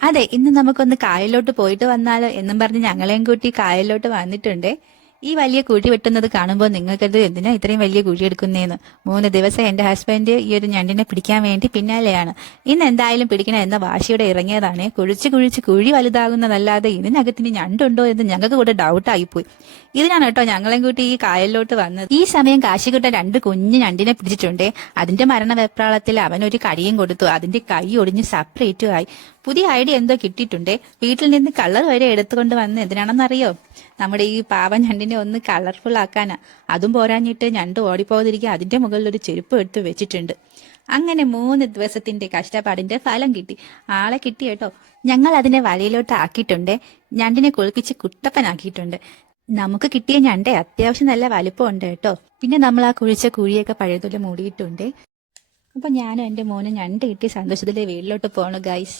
അതെ, ഇന്ന് നമുക്കൊന്ന് കായലിലോട്ട് പോയിട്ട് വന്നാലോ എന്നും പറഞ്ഞ് ഞങ്ങളെയും കൂട്ടി കായലിലോട്ട് വന്നിട്ടുണ്ട്. ഈ വലിയ കുഴി വെട്ടുന്നത് കാണുമ്പോൾ നിങ്ങൾക്കത് എന്തിനാ ഇത്രയും വലിയ കുഴി എടുക്കുന്നതെന്ന്. 3 ദിവസം എന്റെ ഹസ്ബൻഡ് ഈ ഒരു ഞണ്ടിനെ പിടിക്കാൻ വേണ്ടി പിന്നാലെയാണ്. ഇന്ന് എന്തായാലും പിടിക്കണം എന്ന വാശിയോടെ ഇറങ്ങിയതാണ്. കുഴിച്ച് കുഴിച്ച് കുഴി വലുതാകുന്നതല്ലാതെ ഇതിനകത്തിന് ഞണ്ടുണ്ടോ എന്ന് ഞങ്ങൾക്ക് കൂടെ ഡൗട്ട് ആയിപ്പോയി. ഇതിനാണ് കേട്ടോ ഞങ്ങളെയും കൂട്ടി ഈ കായലിലോട്ട് വന്നത്. ഈ സമയം കാശിക്കുട്ടൻ 2 കുഞ്ഞു ഞണ്ടിനെ പിടിച്ചിട്ടുണ്ട്. അതിന്റെ മരണവെപ്രാളത്തിൽ അവൻ ഒരു കടിയും കൊടുത്തു. അതിന്റെ കൈ ഒടിഞ്ഞ് സെപ്പറേറ്റും ആയി. പുതിയ ഐഡിയ എന്തോ കിട്ടിയിട്ടുണ്ട്. വീട്ടിൽ നിന്ന് കളർ വരെ എടുത്തുകൊണ്ട് വന്ന് എന്തിനാണെന്നറിയോ? നമ്മുടെ ഈ പാവം ഞണ്ടിനെ ഒന്ന് കളർഫുൾ ആക്കാനാ. അതും പോരാഞ്ഞിട്ട് ഞണ്ട് ഓടിപ്പോകാതിരിക്കാൻ അതിന്റെ മുകളിൽ ഒരു ചെരുപ്പ് എടുത്ത് വെച്ചിട്ടുണ്ട്. അങ്ങനെ 3 ദിവസത്തിന്റെ കഷ്ടപ്പാടിന്റെ ഫലം കിട്ടി. ആളെ കിട്ടി കേട്ടോ. ഞങ്ങൾ അതിനെ വലയിലോട്ട് ആക്കിയിട്ടുണ്ട്. ഞണ്ടിനെ കുളിപ്പിച്ച് കുട്ടപ്പനാക്കിയിട്ടുണ്ട്. നമുക്ക് കിട്ടിയ ഞണ്ടേ അത്യാവശ്യം നല്ല വലിപ്പമുണ്ട് കേട്ടോ. പിന്നെ നമ്മൾ ആ കുഴിച്ച കുഴിയൊക്കെ പഴയതുപോലെ മൂടിയിട്ടുണ്ട്. അപ്പൊ ഞാനും എന്റെ മോനും ഞണ്ട് കിട്ടിയ സന്തോഷത്തിലെ വീട്ടിലോട്ട് പോണു ഗൈസ്.